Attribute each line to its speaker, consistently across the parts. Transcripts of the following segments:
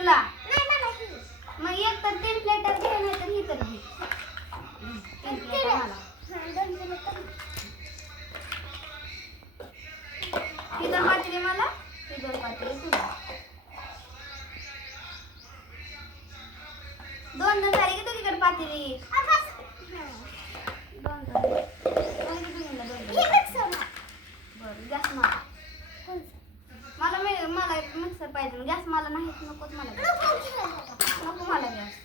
Speaker 1: तुला मग एक तर तीन प्लेट घे नाही तर ही बस घे तीन प्लेट मला?
Speaker 2: ही दोन
Speaker 1: पातळी मला ही दोन पातळी तुला दोन दोन झाले की
Speaker 2: तुझीकडे पातळी
Speaker 1: दोन दोन जास्त मारा मला मिक्सर पाहिजे. गॅस मला नाहीच नकोच मला.
Speaker 2: नको
Speaker 1: मला गॅस.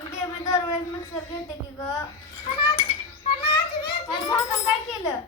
Speaker 2: तू
Speaker 1: मी दरवेळेस मिक्सर घेते की ग. काय केलं?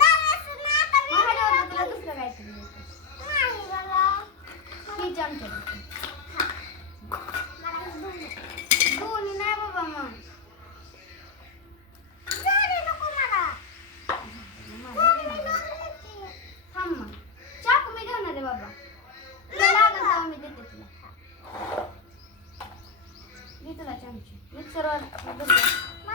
Speaker 2: तुला
Speaker 1: वाटलं तुला दुसरं काहीतरी
Speaker 2: बाबा.
Speaker 1: दोन्ही नाही बाबा मग. थांब मग. चाकू मी घेणार आहे बाबा. तेव्हा मी देते तुला. दे तुला चमचे मिक्सरवर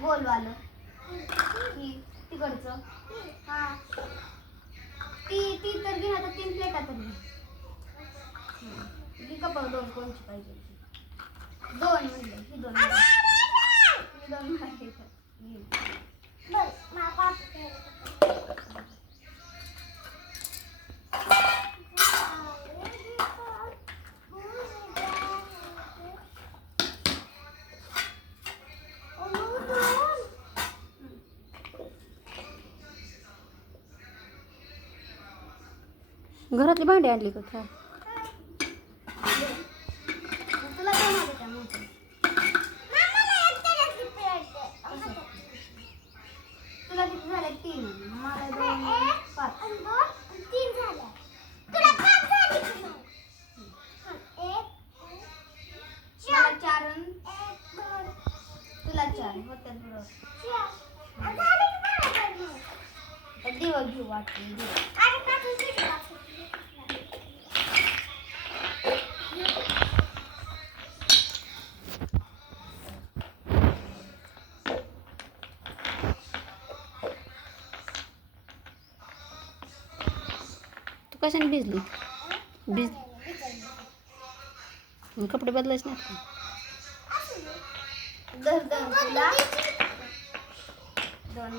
Speaker 1: गोलवालं ही तिकडचं. हा. ती ती तर घे आता तर तीन प्लेटा तर घे. हम्म. कपाळ दोन कोणची पाहिजे दोन म्हणजे ही दोन.
Speaker 3: घरातली भांडी आणली का काय?
Speaker 1: मग तुला.
Speaker 3: तू कशाने भिजली? भिज कपडे बदलायचे नाहीत का?
Speaker 1: दोन